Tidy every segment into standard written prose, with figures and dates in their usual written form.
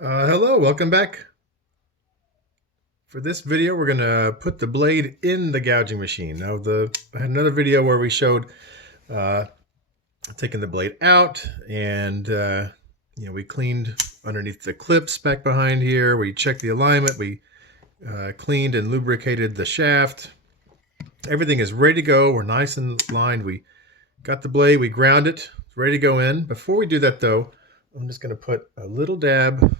Hello, welcome back. For this video, we're gonna put the blade in the gouging machine. Now, I had another video where we showed uh, taking the blade out, and we cleaned underneath the clips back behind here. We checked the alignment. We cleaned and lubricated the shaft. Everything is ready to go. We're nice and lined. We got the blade. We ground it. It's ready to go in. Before we do that, though, I'm just gonna put a little dab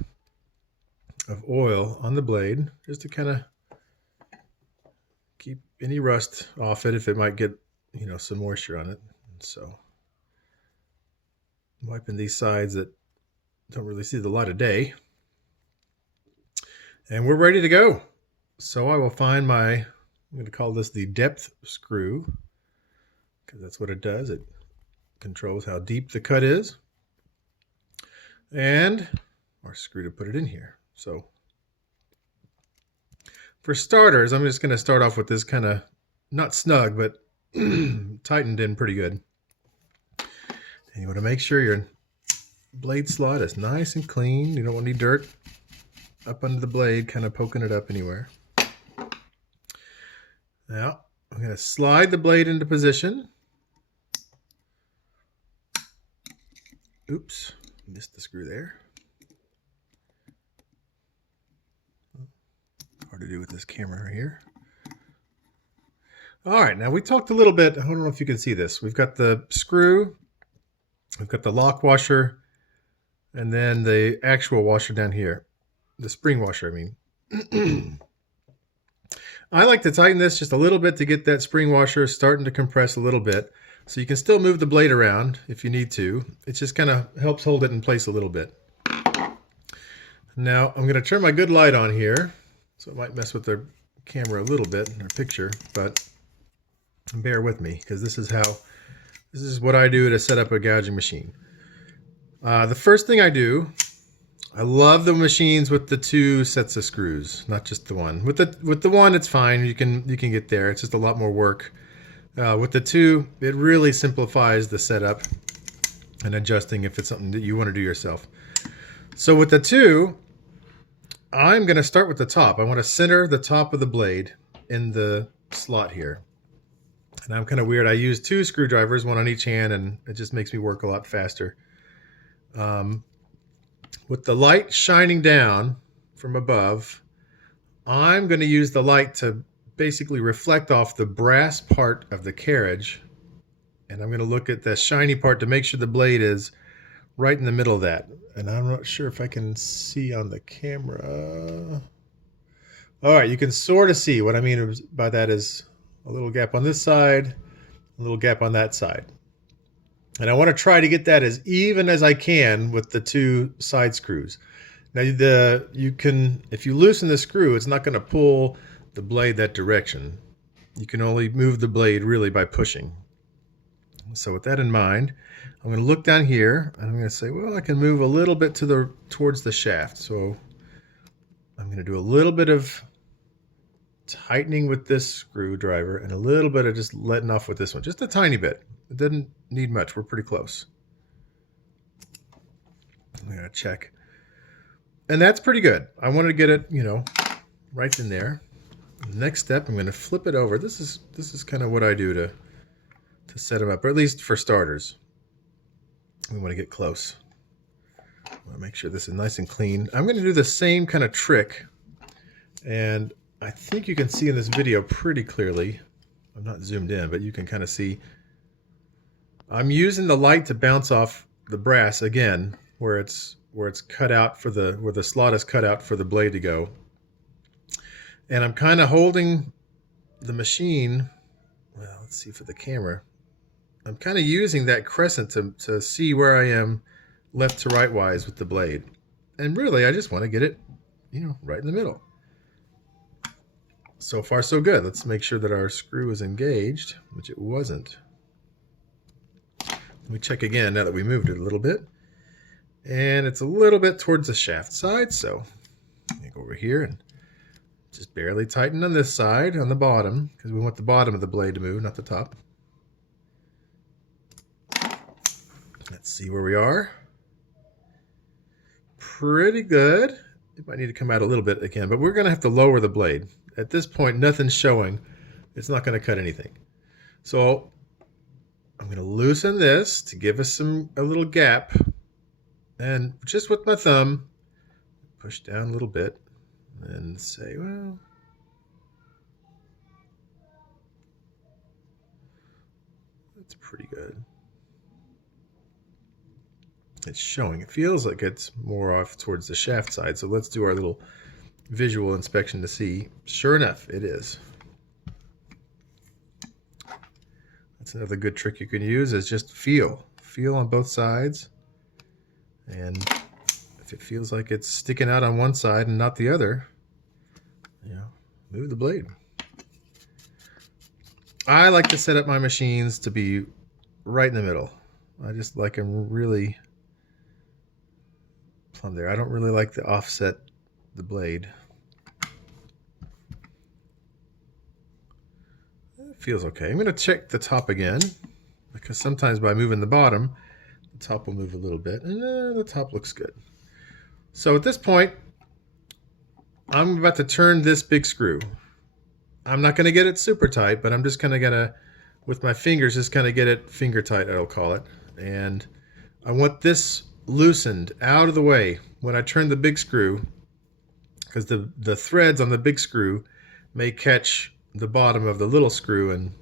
of oil on the blade just to kind of keep any rust off it if it might get some moisture on it. So I'm wiping these sides that don't really see the light of day, and we're ready to go. So I will find I'm going to call this the depth screw, because that's what it does. It controls how deep the cut is, and our screw to put it in here. So for starters, I'm just going to start off with this kind of not snug, but tightened in pretty good. And you want to make sure your blade slot is nice and clean. You don't want any dirt up under the blade, kind of poking it up anywhere. Now, I'm going to slide the blade into position. Oops, missed the screw there. Hard to do with this camera right here. All right, now we talked a little bit. I don't know if you can see this. We've got the screw, we've got the lock washer, and then the actual washer down here. The spring washer, I mean. I like to tighten this just a little bit to get that spring washer starting to compress a little bit. So you can still move the blade around if you need to. It just kind of helps hold it in place a little bit. Now I'm going to turn my good light on here. So it might mess with the camera a little bit in our picture, but bear with me, because this is what I do to set up a gouging machine. The first thing I do, I love the machines with the two sets of screws, not just the one. With the one, it's fine. You can get there. It's just a lot more work. With the two, it really simplifies the setup and adjusting if it's something that you want to do yourself. So with the two, I'm going to start with the top. I want to center the top of the blade in the slot here. And I'm kind of weird. I use two screwdrivers, one on each hand, and it just makes me work a lot faster. With the light shining down from above, I'm going to use the light to basically reflect off the brass part of the carriage. And I'm going to look at the shiny part to make sure the blade is right in the middle of that. And I'm not sure if I can see on the camera. All right, you can sort of see. What I mean by that is a little gap on this side, a little gap on that side. And I want to try to get that as even as I can with the two side screws. Now, if you loosen the screw, it's not going to pull the blade that direction. You can only move the blade really by pushing. So with that in mind, I'm going to look down here and I'm going to say, well, I can move a little bit towards the shaft. So I'm going to do a little bit of tightening with this screwdriver and a little bit of just letting off with this one, just a tiny bit. It doesn't need much. We're pretty close. I'm going to check. And that's pretty good. I want to get it, right in there. Next step, I'm going to flip it over. This is kind of what I do to set them up, or at least for starters. We want to get close. I want to make sure this is nice and clean. I'm going to do the same kind of trick, and I think you can see in this video pretty clearly. I'm not zoomed in, but you can kind of see. I'm using the light to bounce off the brass again, where it's cut out where the slot is cut out for the blade to go. And I'm kind of holding the machine. Well, let's see for the camera. I'm kind of using that crescent to see where I am left to right wise with the blade. And really, I just want to get it, right in the middle. So far, so good. Let's make sure that our screw is engaged, which it wasn't. Let me check again now that we moved it a little bit. And it's a little bit towards the shaft side. So let me go over here and just barely tighten on this side, on the bottom, because we want the bottom of the blade to move, not the top. Let's see where we are. pretty good. It might need to come out a little bit again, but we're going to have to lower the blade. At this point, nothing's showing. It's not going to cut anything. So I'm going to loosen this to give us a little gap. And just with my thumb, push down a little bit and say, well, that's pretty good. It's showing. It feels like it's more off towards the shaft side. So let's do our little visual inspection to see. Sure enough, it is. That's another good trick you can use, is just feel on both sides. And if it feels like it's sticking out on one side and not the other, move the blade. I like to set up my machines to be right in the middle. I just like them really plumb there. I don't really like to offset the blade. It feels okay. I'm going to check the top again, because sometimes by moving the bottom, the top will move a little bit, and the top looks good. So at this point, I'm about to turn this big screw. I'm not going to get it super tight, but I'm just kind of going to, with my fingers, just kind of get it finger tight, I'll call it. And I want this loosened out of the way when I turn the big screw, because the threads on the big screw may catch the bottom of the little screw and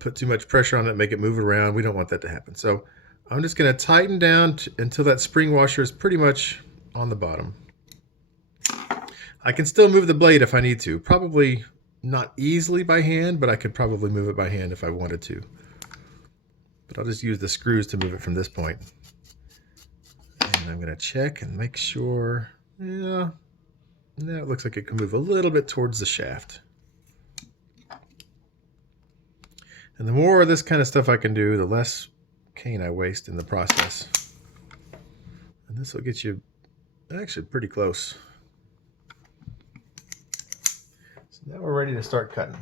put too much pressure on it, make it move around. We don't want that to happen. So I'm just going to tighten down until that spring washer is pretty much on the bottom. I can still move the blade if I need to. Probably not easily by hand, but I could probably move it by hand if I wanted to. But I'll just use the screws to move it from this point. And I'm going to check and make sure. Yeah, now it looks like it can move a little bit towards the shaft. And the more of this kind of stuff I can do, the less cane I waste in the process. And this will get you actually pretty close. So now we're ready to start cutting.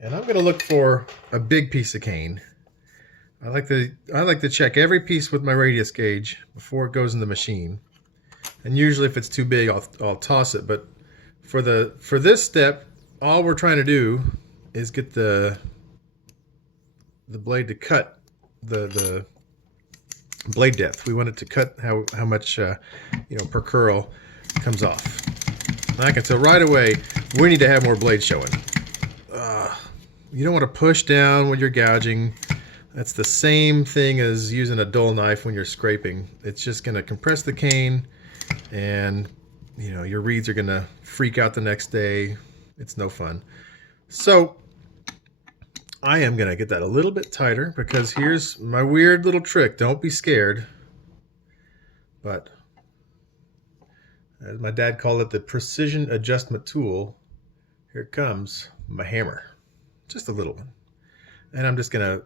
And I'm going to look for a big piece of cane. I like to check every piece with my radius gauge before it goes in the machine. And usually if it's too big, I'll toss it. But for this step, all we're trying to do is get the blade to cut the blade depth. We want it to cut how much per curl comes off. And I can tell right away we need to have more blade showing. You don't want to push down when you're gouging. That's the same thing as using a dull knife when you're scraping. It's just going to compress the cane, and your reeds are going to freak out the next day. It's no fun. So I am going to get that a little bit tighter, because here's my weird little trick. Don't be scared. But as my dad called it, the precision adjustment tool. Here it comes, my hammer. Just a little one. And I'm just going to,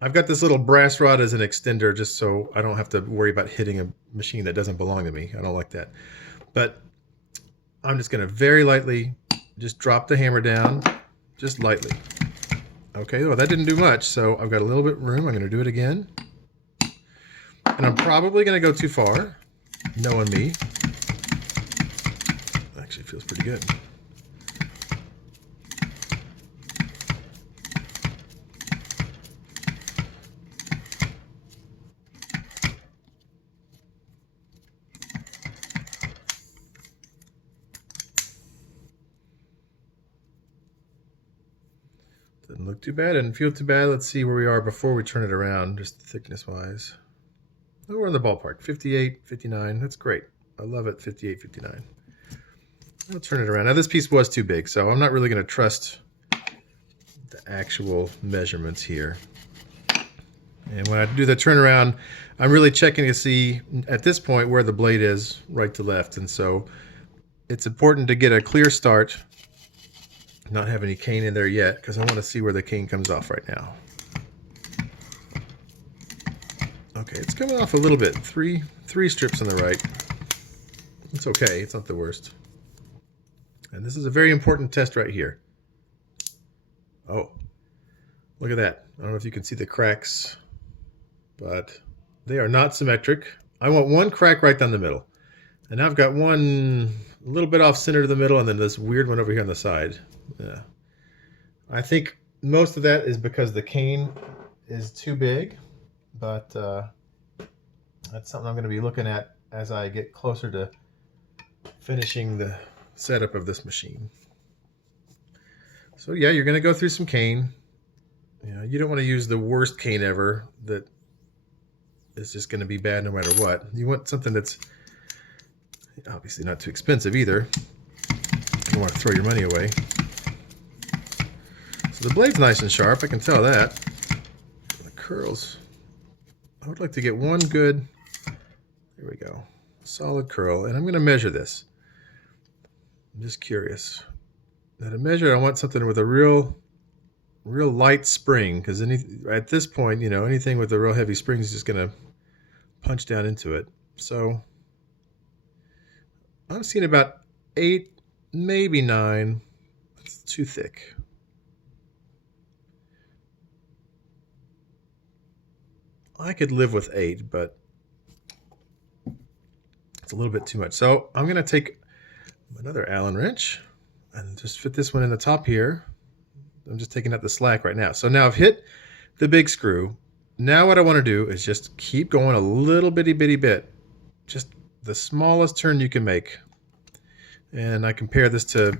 I've got this little brass rod as an extender just so I don't have to worry about hitting a machine that doesn't belong to me. I don't like that. But I'm just going to very lightly just drop the hammer down, just lightly. Okay, well that didn't do much, so I've got a little bit of room. I'm going to do it again. And I'm probably going to go too far, knowing me. Actually feels pretty good. Doesn't look too bad, didn't feel too bad. Let's see where we are before we turn it around, just thickness-wise. Oh, we're in the ballpark, 58, 59. That's great. I love it, 58, 59. I'll turn it around. Now, this piece was too big, so I'm not really going to trust the actual measurements here. And when I do the turnaround, I'm really checking to see, at this point, where the blade is, right to left. And so it's important to get a clear start, not have any cane in there yet, because I want to see where the cane comes off right now. Okay, it's coming off a little bit. Three strips on the right. It's okay, it's not the worst. And this is a very important test right here. Oh, look at that. I don't know if you can see the cracks, but They are not symmetric. I want one crack right down the middle. And now I've got one a little bit off center to the middle, and then this weird one over here on the side. Yeah. I think most of that is because the cane is too big, but that's something I'm going to be looking at as I get closer to finishing the setup of this machine. So yeah, you're going to go through some cane. You know, you don't want to use the worst cane ever that is just going to be bad no matter what. You want something that's obviously not too expensive either. You don't want to throw your money away. So the blade's nice and sharp, I can tell that. The curls, I would like to get one good, there we go, solid curl, and I'm going to measure this. I'm just curious. Now to measure, I want something with a real light spring, because at this point, you know, anything with a real heavy spring is just going to punch down into it. So I'm seeing about 8, maybe 9. It's too thick. I could live with 8, but it's a little bit too much. So I'm going to take another Allen wrench and just fit this one in the top here. I'm just taking out the slack right now. So now I've hit the big screw. Now what I want to do is just keep going a little bitty bit. Just the smallest turn you can make. And I compare this to,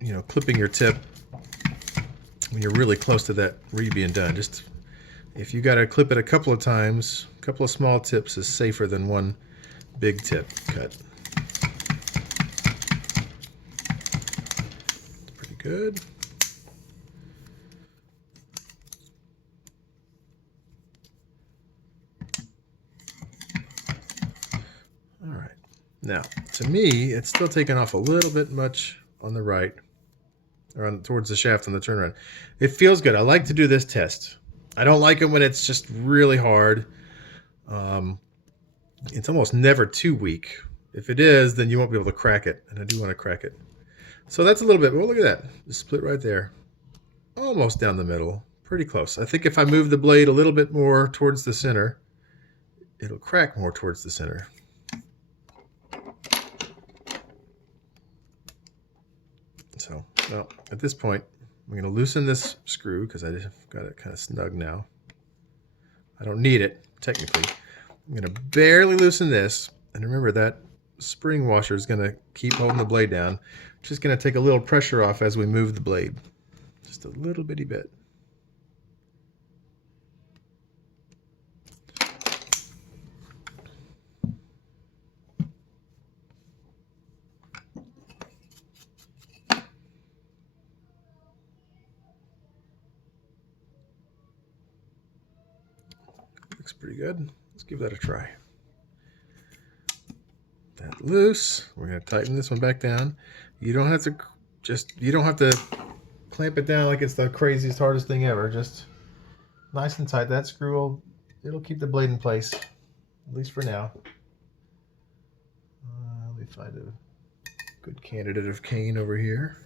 you know, clipping your tip when you're really close to that reed being done. Just if you got to clip it a couple of times, a couple of small tips is safer than one big tip cut. Pretty good. All right. Now, to me, it's still taking off a little bit much on the right, or towards the shaft on the turnaround. It feels good. I like to do this test. I don't like it when it's just really hard. It's almost never too weak. If it is, then you won't be able to crack it, and I do want to crack it. So that's a little bit, well, look at that. The split right there. Almost down the middle. Pretty close. I think if I move the blade a little bit more towards the center, it'll crack more towards the center. So, well, at this point, I'm going to loosen this screw because I've got it kind of snug now. I don't need it, technically. I'm going to barely loosen this. And remember, that spring washer is going to keep holding the blade down. Just going to take a little pressure off as we move the blade. Just a little bitty bit. Looks pretty good. Let's give that a try. That loose. We're going to tighten this one back down. You don't have to clamp it down like it's the craziest, hardest thing ever. Just nice and tight. That screw it'll keep the blade in place, at least for now. Let me find a good candidate of cane over here.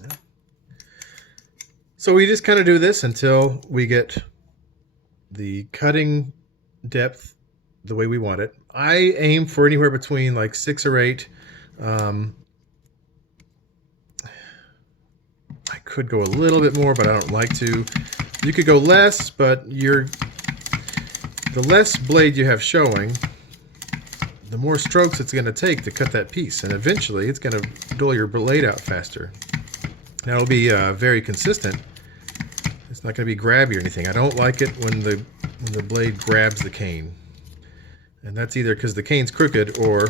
Yeah. So we just kind of do this until we get the cutting depth the way we want it. I aim for anywhere between like 6 or 8. I could go a little bit more, but I don't like to. You could go less, but the less blade you have showing, the more strokes it's going to take to cut that piece, and eventually it's going to dull your blade out faster. Now it'll be very consistent. It's not going to be grabby or anything. I don't like it when the blade grabs the cane. And that's either because the cane's crooked or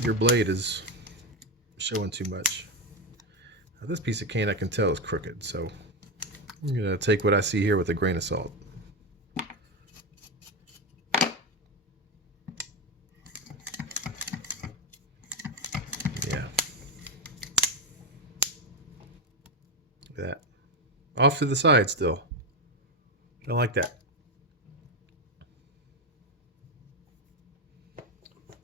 your blade is showing too much. Now this piece of cane I can tell is crooked, so I'm going to take what I see here with a grain of salt. Yeah. Look at that. Off to the side still. Don't like that.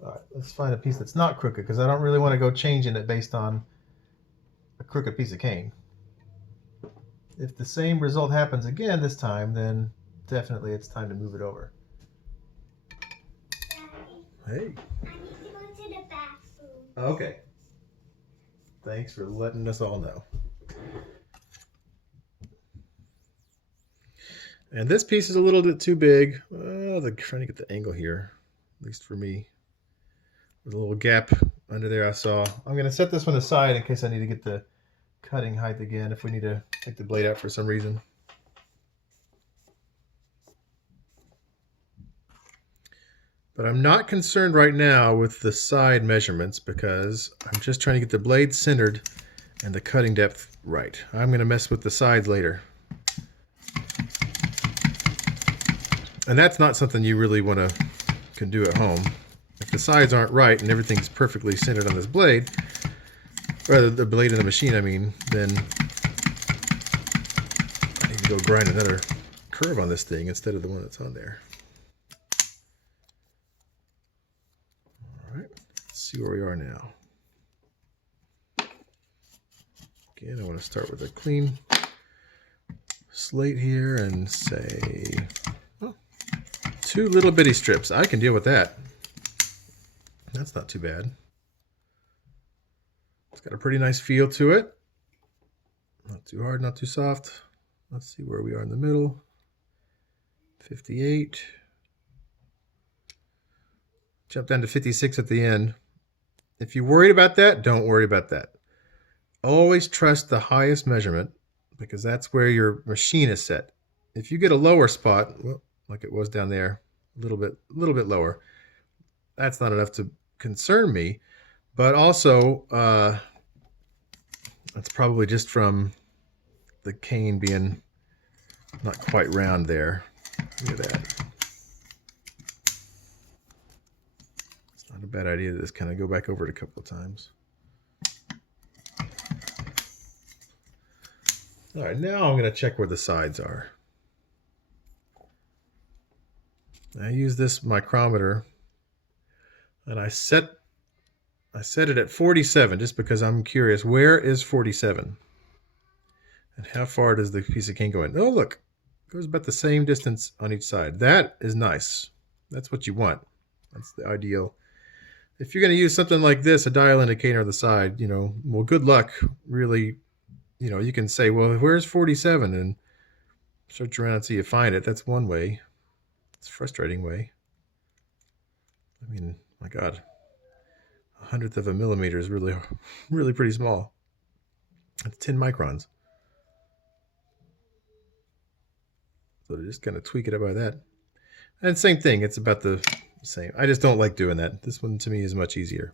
All right, let's find a piece that's not crooked, because I don't really want to go changing it based on a crooked piece of cane. if the same result happens again this time, then definitely it's time to move it over. Hey. I need to go to the bathroom. Okay. Thanks for letting us all know. And this piece is a little bit too big. Trying to get the angle here, at least for me. There's a little gap under there I saw. I'm going to set this one aside in case I need to get the cutting height again if we need to take the blade out for some reason. But I'm not concerned right now with the side measurements because I'm just trying to get the blade centered and the cutting depth right. I'm going to mess with the sides later. And that's not something you really can do at home. If the sides aren't right and everything's perfectly centered on this blade, or the blade in the machine, I mean, then I need to go grind another curve on this thing instead of the one that's on there. See where we are now. Again, I want to start with a clean slate here and say, oh, 2 little bitty strips. I can deal with that. That's not too bad. It's got a pretty nice feel to it. Not too hard, not too soft. Let's see where we are in the middle. 58. Jump down to 56 at the end. If you're worried about that, don't worry about that. Always trust the highest measurement because that's where your machine is set. If you get a lower spot, well, like it was down there, a little bit lower, that's not enough to concern me. But also, that's probably just from the cane being not quite round there. Look at that. Not a bad idea to just kind of go back over it a couple of times. All right, now I'm going to check where the sides are. I use this micrometer and I set it at 47 just because I'm curious. Where is 47? And how far does the piece of cane go in? Oh, look, it goes about the same distance on each side. That is nice. That's what you want. That's the ideal. If you're going to use something like this, a dial indicator on the side, well, good luck. Really, you can say, well, where's 47? And search around until you find it. That's one way. It's a frustrating way. I mean, my God, 1/100th of a millimeter is really, really pretty small. It's 10 microns. So to just kind of tweak it up by that. And same thing, it's about the same. I just don't like doing that. This one to me is much easier.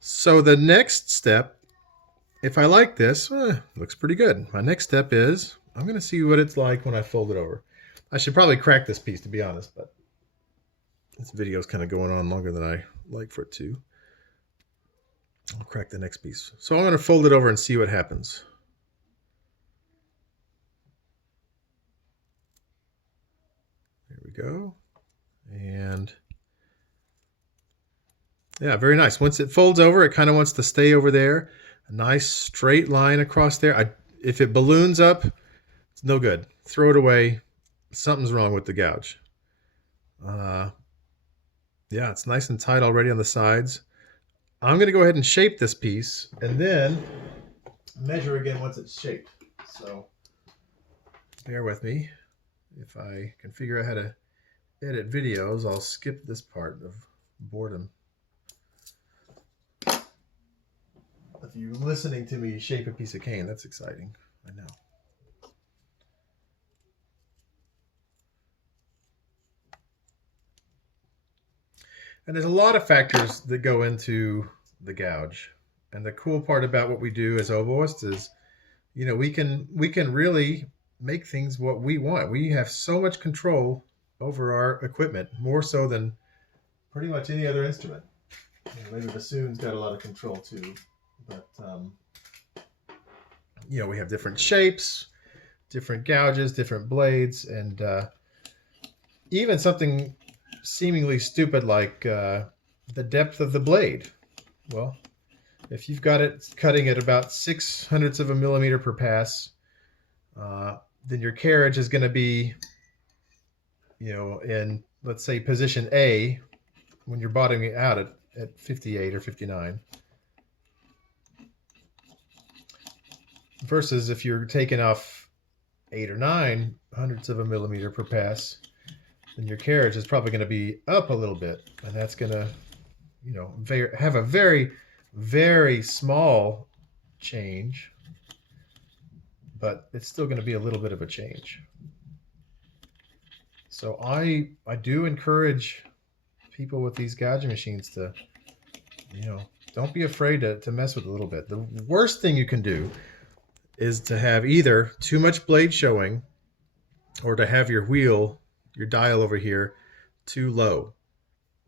So the next step, if I like this, looks pretty good. My next step is I'm going to see what it's like when I fold it over. I should probably crack this piece, to be honest, but this video is kind of going on longer than I like for it to. I'll crack the next piece. So I'm going to fold it over and see what happens. There we go. And yeah, very nice. Once it folds over, it kind of wants to stay over there. A nice straight line across there. If it balloons up, it's no good. Throw it away. Something's wrong with the gouge. Yeah, it's nice and tight already on the sides. I'm going to go ahead and shape this piece and then measure again once it's shaped. So bear with me. If I can figure out how to edit videos, I'll skip this part of boredom. If you're listening to me shape a piece of cane, that's exciting. I know. And there's a lot of factors that go into the gouge. And the cool part about what we do as oboists is, we can really make things what we want. We have so much control over our equipment, more so than pretty much any other instrument. Maybe bassoon's got a lot of control too, but we have different shapes, different gouges, different blades, and even something seemingly stupid like the depth of the blade. Well, if you've got it cutting at about 6/100ths of a millimeter per pass, then your carriage is going to be, in, let's say, position A when you're bottoming out at 58 or 59. Versus if you're taking off 8 or 9 hundredths of a millimeter per pass, then your carriage is probably going to be up a little bit. And that's going to, have a very, very small change, but it's still going to be a little bit of a change. So I do encourage people with these gouging machines to, don't be afraid to mess with it a little bit. The worst thing you can do is to have either too much blade showing or to have your wheel, your dial over here, too low.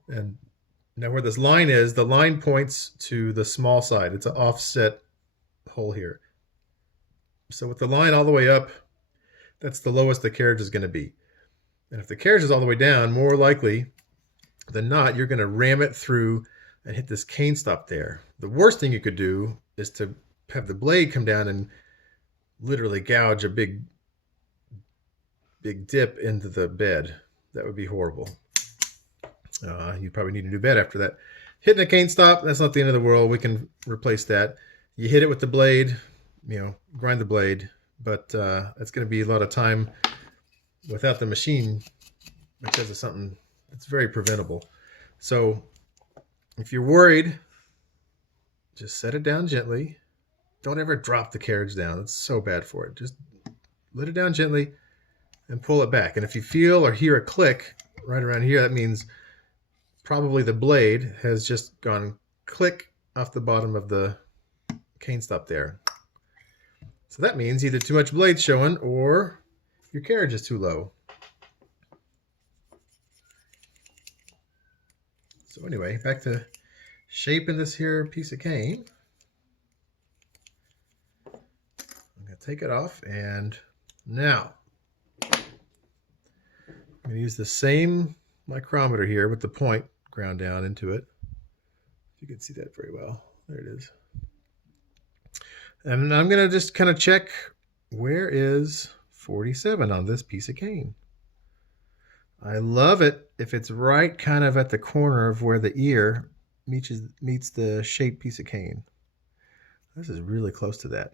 And now where this line is, the line points to the small side. It's an offset hole here. So with the line all the way up, that's the lowest the carriage is going to be. And if the carriage is all the way down, more likely than not, you're going to ram it through and hit this cane stop there. The worst thing you could do is to have the blade come down and literally gouge a big dip into the bed. That would be horrible. You probably need a new bed after that. Hitting a cane stop, that's not the end of the world. We can replace that. You hit it with the blade, grind the blade, but it's going to be a lot of time without the machine because of something that's very preventable. So if you're worried, just set it down gently. Don't ever drop the carriage down. It's so bad for it. Just let it down gently and pull it back. And if you feel or hear a click right around here, that means probably the blade has just gone click off the bottom of the cane stop there. So that means either too much blade showing or your carriage is too low. So anyway, back to shaping this here piece of cane. I'm going to take it off, and now I'm going to use the same micrometer here with the point ground down into it. You can see that very well. There it is. And I'm going to just kind of check where is 47 on this piece of cane. I love it if it's right kind of at the corner of where the ear meets the shaped piece of cane. This is really close to that.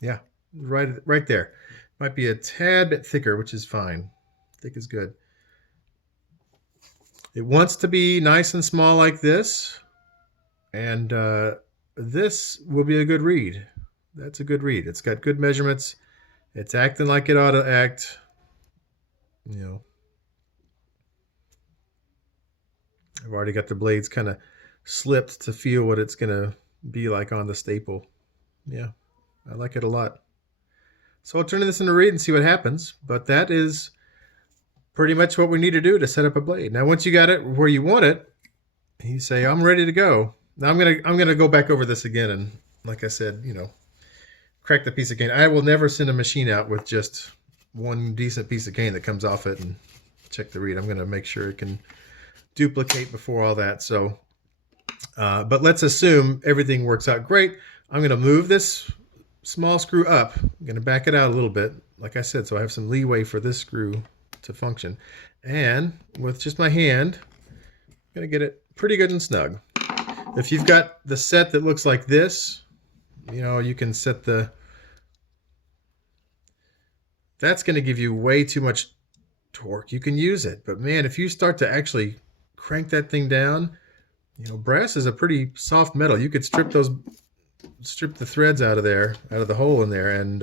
Yeah, right there. Might be a tad bit thicker, which is fine. Thick is good. It wants to be nice and small like this, and this will be a good read. That's a good read. It's got good measurements. It's acting like it ought to act. I've already got the blades kind of slipped to feel what it's going to be like on the staple. Yeah, I like it a lot. So I'll turn this into read and see what happens. But that is pretty much what we need to do to set up a blade. Now, once you got it where you want it, you say, I'm ready to go. Now I'm gonna go back over this again, and like I said, crack the piece of cane. I will never send a machine out with just one decent piece of cane that comes off it and check the read. I'm gonna make sure it can duplicate before all that. So, but let's assume everything works out great. I'm gonna move this small screw up. I'm gonna back it out a little bit, like I said, so I have some leeway for this screw to function. And with just my hand, I'm gonna get it pretty good and snug. If you've got the set that looks like this, you can set that's going to give you way too much torque. You can use it, but man, if you start to actually crank that thing down, brass is a pretty soft metal. You could strip the threads out of the hole in there, and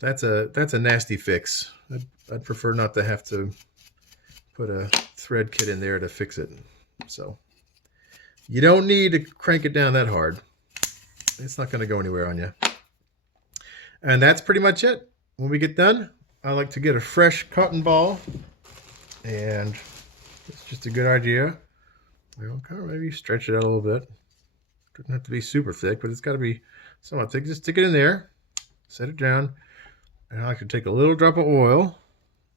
that's a nasty fix. I'd prefer not to have to put a thread kit in there to fix it. So you don't need to crank it down that hard. It's not going to go anywhere on you. And that's pretty much it. When we get done, I like to get a fresh cotton ball, and it's just a good idea. Kind of maybe stretch it out a little bit. Doesn't have to be super thick, but it's got to be somewhat thick. Just stick it in there, set it down, and I like to take a little drop of oil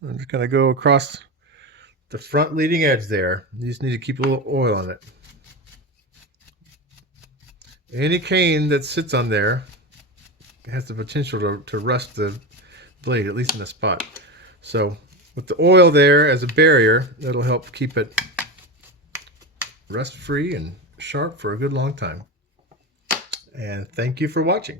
and just kind of go across the front leading edge there. You just need to keep a little oil on it. Any cane that sits on there, it has the potential to rust the blade, at least in a spot. So with the oil there as a barrier, that'll help keep it rust free and sharp for a good long time. And thank you for watching.